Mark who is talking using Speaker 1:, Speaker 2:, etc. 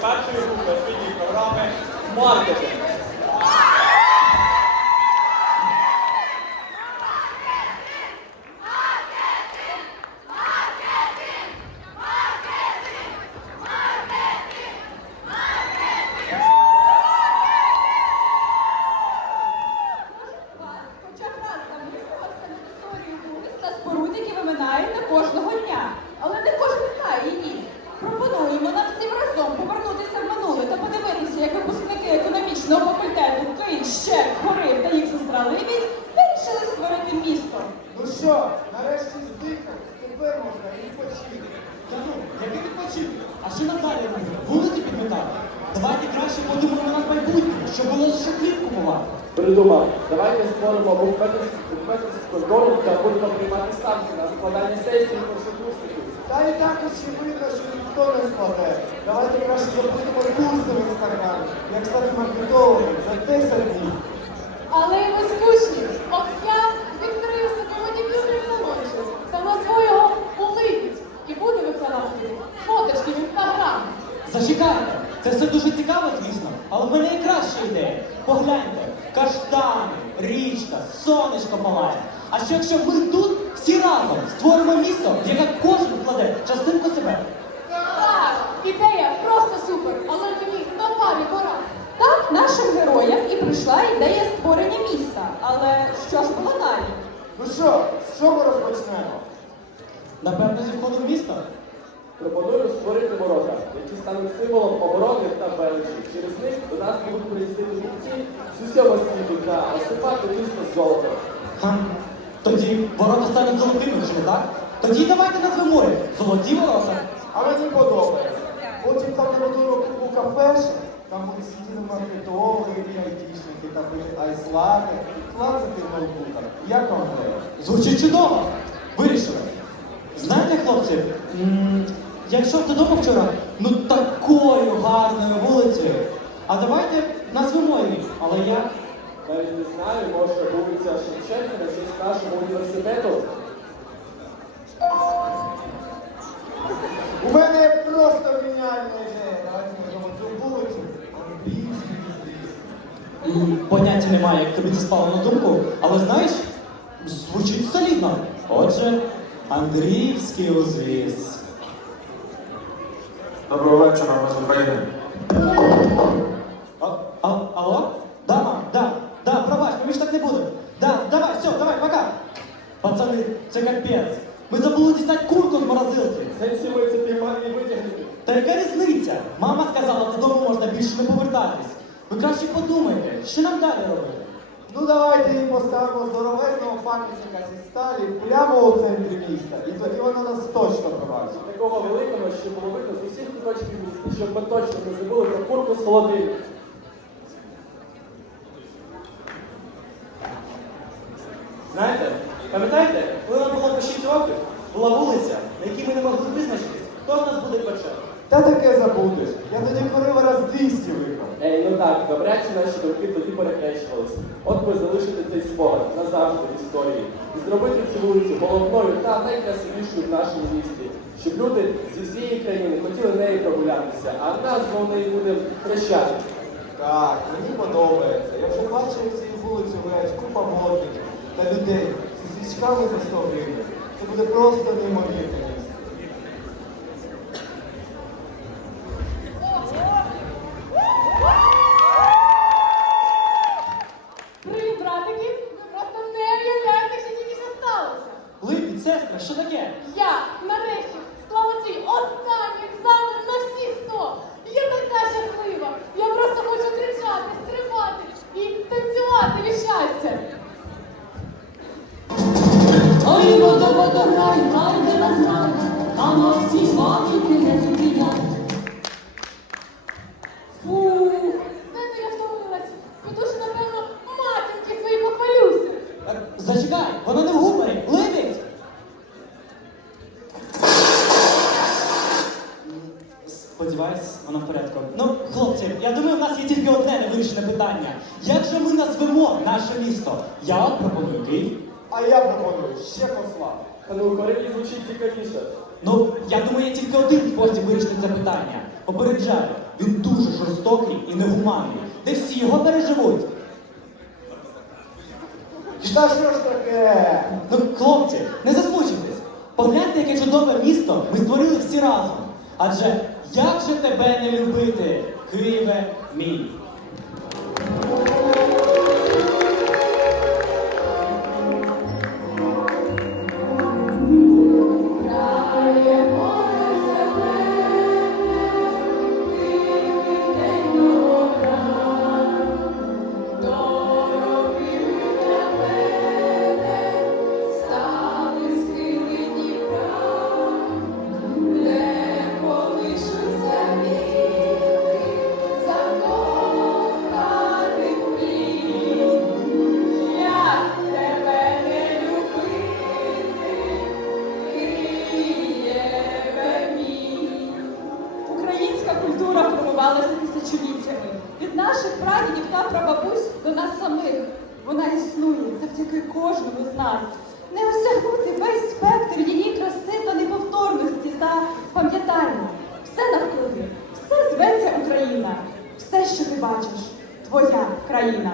Speaker 1: першої групи освітньої програми маркетинг.
Speaker 2: Споруд, які ви минаєте кожного дня. Але не кожен знає її. Пропонуємо нам всім разом повернутися в минуле та подивитися, як випускники економічного факультету Київ, Щек, Горив та їх сестра Либідь вирішили створити місто.
Speaker 3: Ну що, нарешті здихав, тепер можна і відпочити.
Speaker 4: Та ну, який відпочинок? А що нам далі робити? Вулиці підмітати? Давайте краще подумаємо над майбутнє, щоб було що хліб купувати.
Speaker 5: Придумав, давайте створимо букметерську контору та будемо приймати ставки на складання сесії першокурсників.
Speaker 3: Та і так очевидно, що ніхто не складе. Давайте краще запустимо курси в інстаграмі, як стати маркетологом за 10 днів.
Speaker 6: Але й ви скучні. От я відкрию собі манікюрний салончик та назву його Улипіть і буду викладати фоточки в інстаграм.
Speaker 4: Зачекайте, це все дуже цікаво, звісно, але в мене є краща ідея. Погляньте, каштани, річка, сонечко палає. А що якщо ми тут всі разом створимо місто, в яке кожен вкладе частинку себе?
Speaker 6: Так, ідея просто супер, але мені на парі пора.
Speaker 2: Так нашим героям і прийшла ідея створення міста. Але що ж було далі?
Speaker 3: Ну що, з чого розпочнемо?
Speaker 4: Напевно, зі входу в місто.
Speaker 5: Пропоную створити ворота, які стануть символом оборони та величі. Через них до нас будуть приїздити купці з усього світу та осипати місто золотом.
Speaker 4: Тоді ворота стануть золотими, чи не так? Тоді давайте назвемо їх золоті ворота.
Speaker 3: А мені подобається. Потім там набудуємо купу кафешок, там будуть сидіти маркетологи айтішники, там будуть айслати, клацати в ноутбуках. Як вам ідея?
Speaker 4: Звучить чудово. Вирішили. Знаєте, хлопці, м, я йшов додому вчора, ну такою гарною вулицею. А давайте назвемо її. Але я.
Speaker 5: Навіть не знаю, може вулиця Шевченка нашого університету.
Speaker 3: У мене є просто геніальна ідея. Давайте назвемо цю вулицю
Speaker 4: Поняття немає, як тобі це спало на думку, але знаєш, звучить солідно. Отже, Андріївський узвіз.
Speaker 7: Доброго вечора, ми з України.
Speaker 4: Це капець. Ми забули дістати курку з морозилки.
Speaker 5: Сенсі ми це піймали і витягнути.
Speaker 4: Та яка різниця? Мама сказала, додому можна більше не повертатись. Ви краще подумайте, що нам далі робити?
Speaker 3: Ну давайте їм поставимо здоровезного пам'ятника зі сталі прямо у центрі міста. І тоді вона нас точно побачить.
Speaker 5: Такого великого, що було видно з усіх куточків міста, щоб ми точно не забули про курку з холодильника.
Speaker 1: Була вулиця, на якій ми не могли визначитись, хто з нас буде першим.
Speaker 3: Та таке забудеш. Я тоді курив раз 200 випав.
Speaker 5: Ей, ну так, добряче наші думки тоді перехрещувалися. От би залишити цей спогад назавжди в історії і зробити цю вулицю головною та найкрасивішою в нашому місті, щоб люди зі всієї країни хотіли нею прогулятися, а назву в неї буде хрещати.
Speaker 3: Так, мені подобається. Я вже бачив цю вулицю гуляють купа модників та людей зі свічками за 100 гривень. Це буде просто неймовірно.
Speaker 6: Привіт, братики! Ви просто не уявляєте, що тільки що сталося.
Speaker 4: Липі, сестра, що таке?
Speaker 6: Я нарешті
Speaker 8: Водо, грай, грай, де нас грай, а на всі пам'яті не зупиняй.
Speaker 6: Фу, знаєте, я втомилась. Піду ж, напевно, матінки свої похвалюся.
Speaker 4: Зачекай, вона не в гуморі. Липіть! Сподіваюсь, вона в. Ну, хлопці, я думаю, в нас є тільки одне невирішене питання. Як же ми назвемо наше місто? Я пропоную Київ.
Speaker 3: А я пропоную ще посла.
Speaker 5: Та ну, Корині звучить цікавіше.
Speaker 4: Ну, я думаю, є тільки один спосіб вирішити це питання. Попереджаю,
Speaker 2: Він дуже жорстокий і негуманний, де всі його переживуть.
Speaker 3: Та що ж таке?
Speaker 2: Ну, хлопці, не засмучуйтесь. Погляньте, яке чудове місто ми створили всі разом. Адже як же тебе не любити, Києве мій?
Speaker 9: Завдяки кожному з нас. Не осягнути весь спектр її краси та неповторності та пам'ятання. Все навкруги, все зветься Україна. Все, що ти бачиш, твоя країна.